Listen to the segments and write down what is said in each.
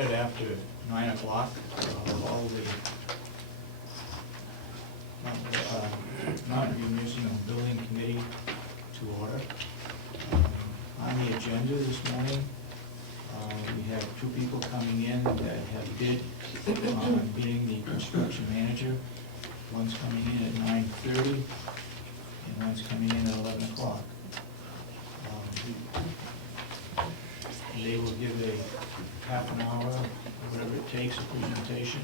minute after 9 o'clock. All the Mountain View Museum Building Committee to order. On the agenda this morning, we have two people coming in that have bid on being the construction manager. One's coming in at 9:30 and one's coming in at 11 o'clock. They will give a half an hour, whatever it takes, a presentation.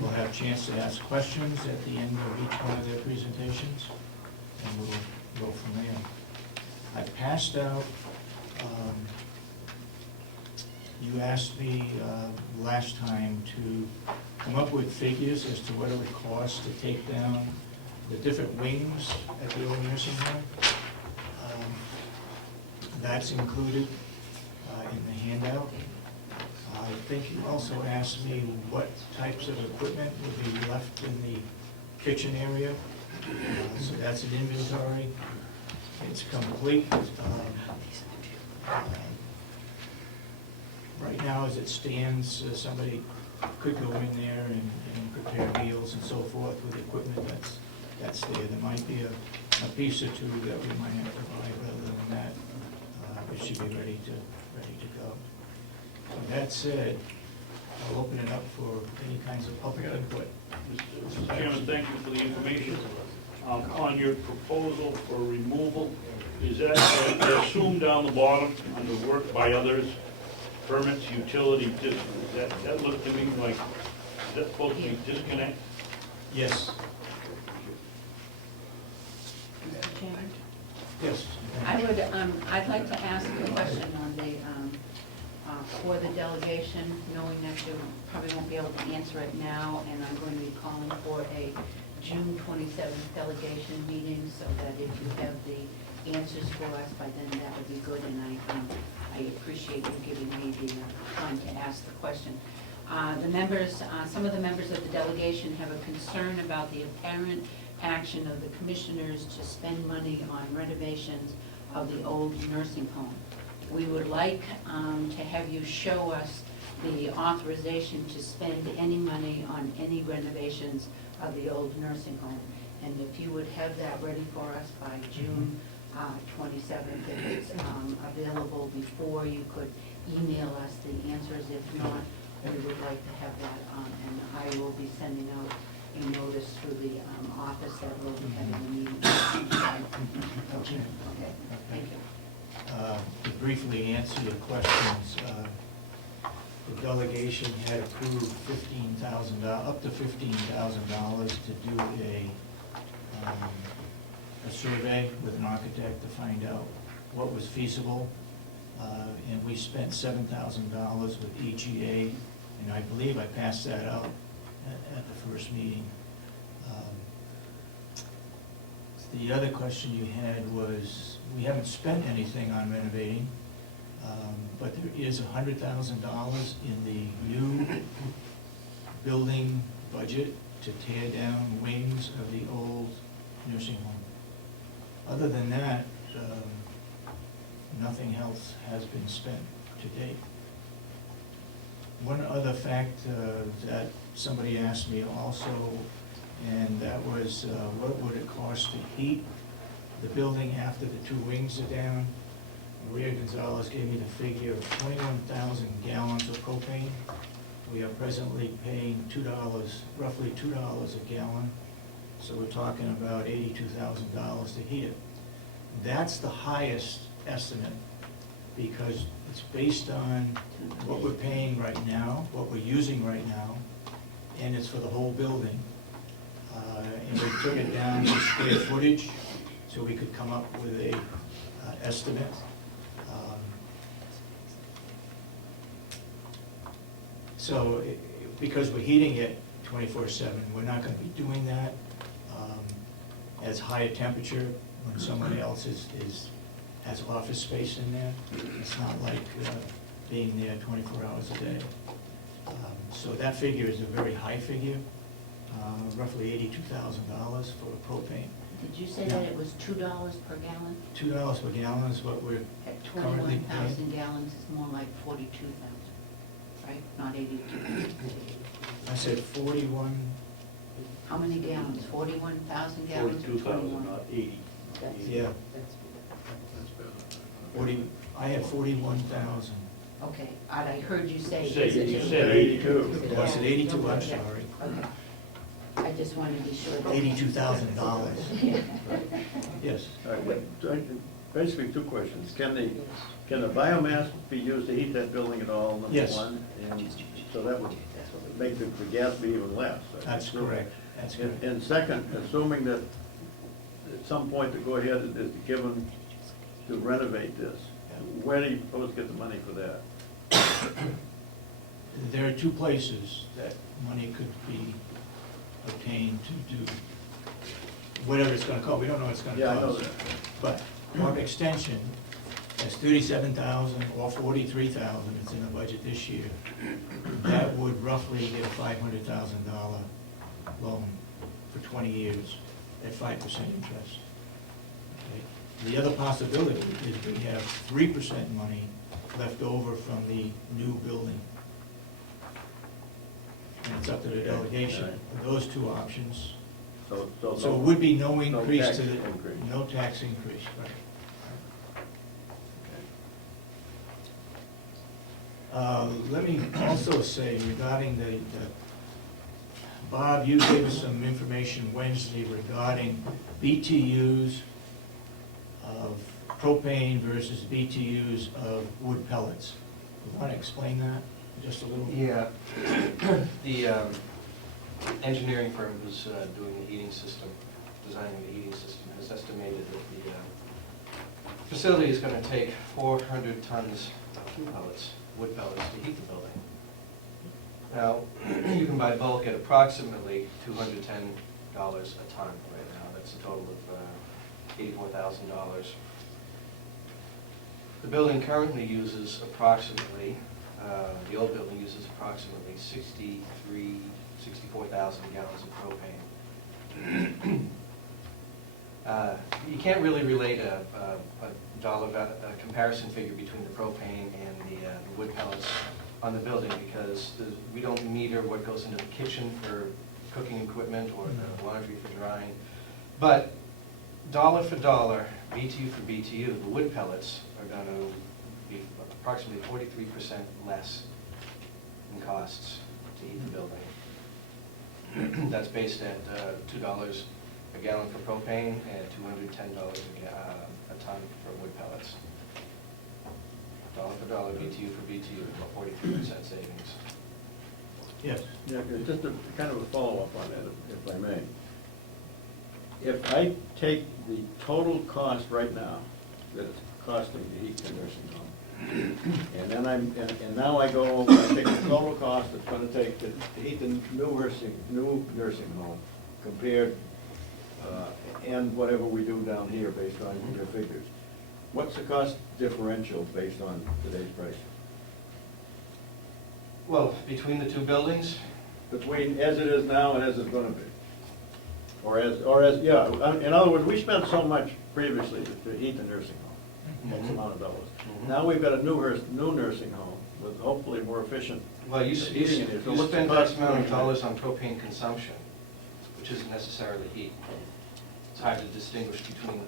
We'll have a chance to ask questions at the end of each one of their presentations, and we'll go from there. I passed out, you asked me last time to come up with figures as to what it would cost to take down the different wings at the old nursing home. That's included in the handout. I think you also asked me what types of equipment would be left in the kitchen area. So that's an inventory. It's complete. Right now, as it stands, somebody could go in there and prepare meals and so forth with equipment that's there. There might be a piece or two that we might have to buy. Rather than that, it should be ready to go. With that said, I'll open it up for any kinds of public input. Mr. Chairman, thank you for the information. On your proposal for removal, is that assumed down the bottom under work by others, permits, utility, that looked to me like, is that supposed to be disconnect? Yes. Mr. Chairman? Yes. I'd like to ask a question on the, for the delegation, knowing that you probably won't be able to answer it now, and I'm going to be calling for a June 27th delegation meeting, so that if you have the answers for us by then, that would be good, and I appreciate you giving me the time to ask the question. The members, some of the members of the delegation have a concern about the apparent action of the commissioners to spend money on renovations of the old nursing home. We would like to have you show us the authorization to spend any money on any renovations of the old nursing home. And if you would have that ready for us by June 27th, if it's available before, you could email us the answers. If not, we would like to have that, and I will be sending out a notice through the office that we'll be having a meeting. Okay, thank you. To briefly answer your questions, the delegation had approved $15,000, up to $15,000 to do a survey with an architect to find out what was feasible, and we spent $7,000 with EGA, and I believe I passed that out at the first meeting. The other question you had was, we haven't spent anything on renovating, but there is $100,000 in the new building budget to tear down wings of the old nursing home. Other than that, nothing else has been spent to date. One other fact that somebody asked me also, and that was what would it cost to heat the building after the two wings are down? Maria Gonzalez gave me the figure of 21,000 gallons of propane. We are presently paying roughly $2 a gallon, so we're talking about $82,000 to heat it. That's the highest estimate, because it's based on what we're paying right now, what we're using right now, and it's for the whole building. And we took it down to square footage, so we could come up with a estimate. So, because we're heating it 24/7, we're not going to be doing that as high a temperature when someone else has office space in there. It's not like being there 24 hours a day. So that figure is a very high figure, roughly $82,000 for propane. Did you say that it was $2 per gallon? $2 per gallon is what we're At currently paying. 21,000 gallons, it's more like 42,000, right? not 82? I said 41, How many gallons? 41,000 gallons or 42,000, 21? not 80. yeah, 40, I had 41,000. Okay, I heard you say. Say, is it you just- said 82. Oh, I said 82, I'm Yeah. sorry. Okay. I just wanted to be sure. that- $82,000. Yes. All right, basically two questions. Can the biomass be used to heat that building at all, number Yes. one? And so that would make the gas be even less. That's correct, that's correct. And second, assuming that at some point the go-ahead is given to renovate this, where do you propose to get the money for that? There are two places that money could be obtained to do whatever it's gonna cost. We don't know what it's gonna cost. Yeah, I know that. But Park Extension has 37,000 or 43,000, it's in the budget this year. That would roughly get a $500,000 loan for 20 years at 5% interest. Okay. The other possibility is we have 3% money left over from the new building. And it's up to the delegation. Those two options. So So it would be no no increase tax to the, increase. no tax increase, right. Let me also say regarding Bob, you gave us some information Wednesday regarding BTUs of propane versus BTUs of wood pellets. You want to explain that just a little? Yeah, the engineering firm who's doing the heating system, designing the heating system, has estimated that the facility is going to take 400 tons of fuel pellets, wood pellets, to heat the building. Now, you can buy bulk at approximately $210 a ton right now. That's a total of $84,000. The building currently uses approximately, the old building uses approximately 64,000 gallons of propane. You can't really relate a comparison figure between the propane and the wood pellets on the building, because we don't meter what goes into the kitchen for cooking equipment or the laundry for drying. But dollar for dollar, BTU for BTU, the wood pellets are going to be approximately 43% less in costs to heat the building. That's based at $2 a gallon for propane and $210 a ton for wood pellets. Dollar for dollar, BTU for BTU, about 43% savings. Yes. Yeah, just a kind of a follow-up on that, if I may. If I take the total cost right now that it's costing to heat the nursing home, and then and now I go, I take the total cost it's gonna take to heat the new nursing home compared, and whatever we do down here based on your figures. What's the cost differential based on today's price? Well, between the two buildings, Between as it is now and as it's gonna be? Or as, yeah, in other words, we spent so much previously to heat the nursing home, X amount of dollars. Now we've got a new nursing home with hopefully more efficient well, you heating in here. So what's the spend cost X amount of per dollars on propane consumption, which isn't necessarily heat. It's hard to distinguish between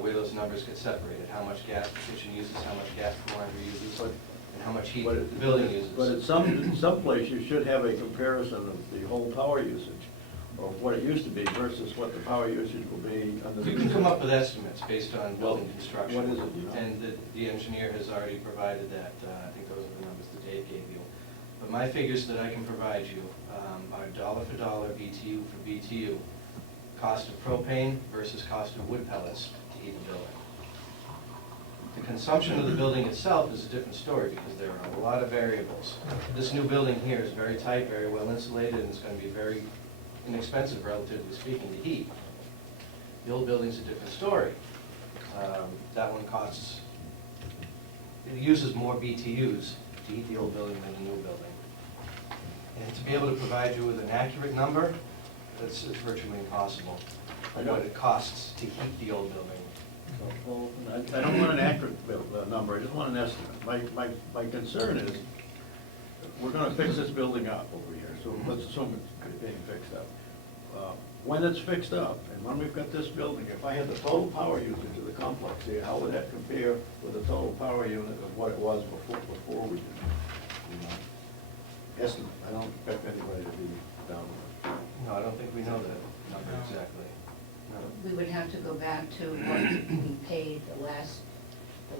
where those numbers get separated, how much gas the kitchen uses, how much gas the laundry uses, and how much heat the building uses. But at some place, you should have a comparison of the whole power usage, of what it used to be versus what the power usage will be under the. You can come up with estimates based on building construction. What is it, you know? And the engineer has already provided that. I think those are the numbers that Dave gave you. But my figures that I can provide you are dollar for dollar, BTU for BTU, cost of propane versus cost of wood pellets to heat the building. The consumption of the building itself is a different story because there are a lot of variables. This new building here is very tight, very well insulated, and it's going to be very inexpensive, relatively speaking, to heat. The old building's a different story. That one costs, it uses more BTUs to heat the old building than the new building. And to be able to provide you with an accurate number, it's virtually impossible of what it costs to heat the old building. Well, I don't want an accurate number, I just want an estimate. My concern is, we're gonna fix this building up over here, so let's assume it's being fixed up. When it's fixed up, and when we've got this building, if I had the total power usage of the complex here, how would that compare with the total power unit of what it was before we did it? Estimate, I don't expect anybody to be down with it. No, I don't think we know that number No. exactly. No. We would have to go back to what we paid the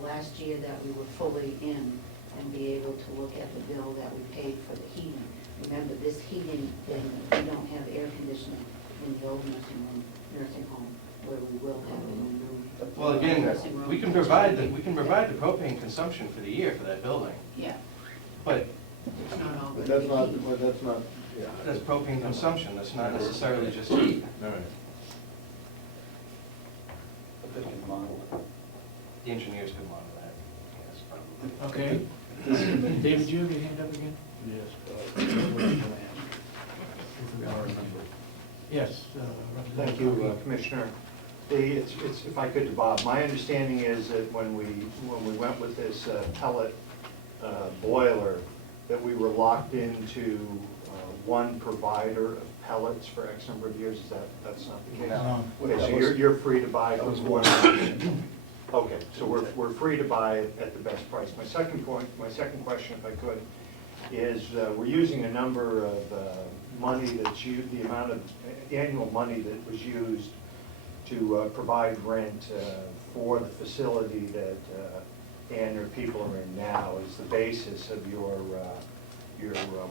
last year that we were fully in and be able to look at the bill that we paid for the heating. Remember, this heating, thing, we don't have air conditioning in the old nursing home, where we will have it in the new. Well, again, nursing room. we can provide the propane consumption for the year for that building, Yeah, but it's not all. But that's not, yeah. that's propane consumption, that's not necessarily just heat. All right. But they can model it. The engineers could model that, yes, probably. Okay. This committee- David, you have your hand up again? Yes. Yes. Thank you, Commissioner. If I could, to Bob, my understanding is that when we went with this pellet boiler, that we were locked into one provider of pellets for X number of years. That's not the case? No. Okay, so you're free to buy from one. Okay, so we're free to buy it at the best price. My second question, if I could, is we're using a number of money that's used, the amount of annual money that was used to provide rent for the facility that Ann or people are in now is the basis of your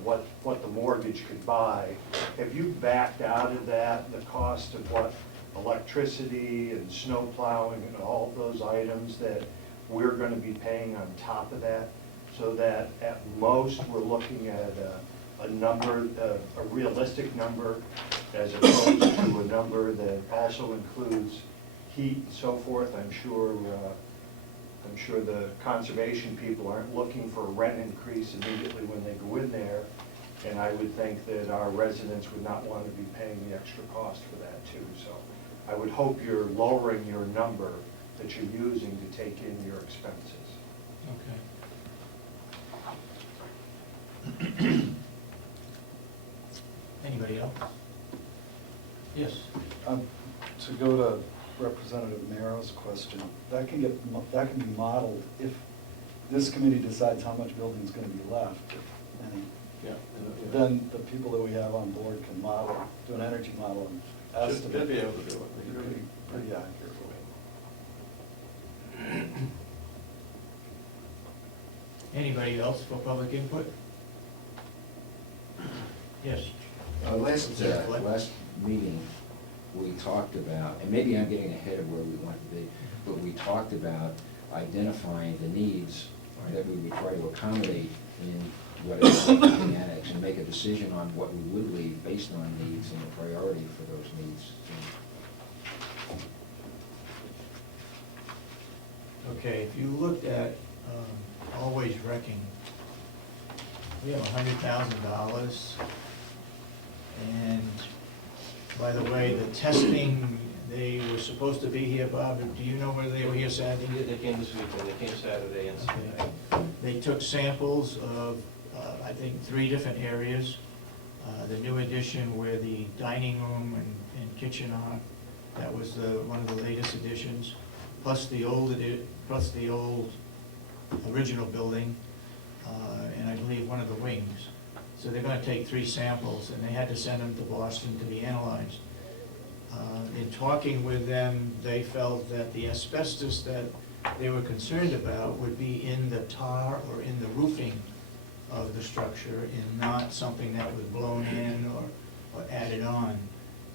what the mortgage could buy. Have you backed out of that the cost of what electricity and snow plowing and all those items that we're going to be paying on top of that? So that at most, we're looking at a number, a realistic number, as opposed to a number that also includes heat and so forth. I'm sure the conservation people aren't looking for a rent increase immediately when they go in there. And I would think that our residents would not want to be paying the extra cost for that too. So I would hope you're lowering your number that you're using to take in your expenses. Okay. Anybody else? Yes. To go to Representative Nero's question, that can be modeled if this committee decides how much building is going to be left, if any. Yeah. Then the people that we have on board can model, do an energy model and Should estimate. be able to do it. Pretty accurate. Anybody else for public input? Yes. Last meeting, we talked about, and maybe I'm getting ahead of where we want to be, but we talked about identifying the needs that we would try to accommodate in whatever the annex, and make a decision on what we would leave based on needs and a priority for those needs. Okay, if you looked at Always Wrecking, we have $100,000. And by the way, the testing, they were supposed to be here, Bob, do you know whether they were here Saturday? They came this weekend, they came Saturday and Sunday. Okay. They took samples of, I think, 3 different areas. The new addition where the dining room and kitchen are, that was one of the latest additions, plus the old original building, and I believe one of the wings. So they're going to take 3 samples, and they had to send them to Boston to be analyzed. In talking with them, they felt that the asbestos that they were concerned about would be in the tar or in the roofing of the structure, and not something that was blown in or added on.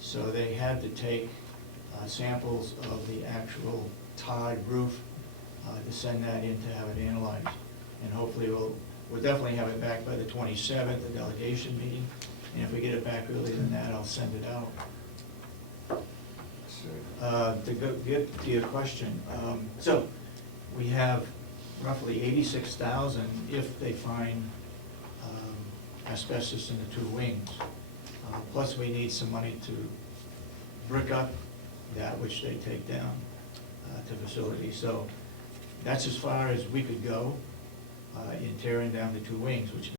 So they had to take samples of the actual tarred roof to send that in to have it analyzed. And hopefully we'll definitely have it back by the 27th, the delegation meeting. And if we get it back earlier than that, I'll send it out. To get to your question, so we have roughly $86,000 if they find asbestos in the 2 wings. Plus we need some money to brick up that which they take down to facilities. So that's as far as we could go in tearing down the 2 wings, which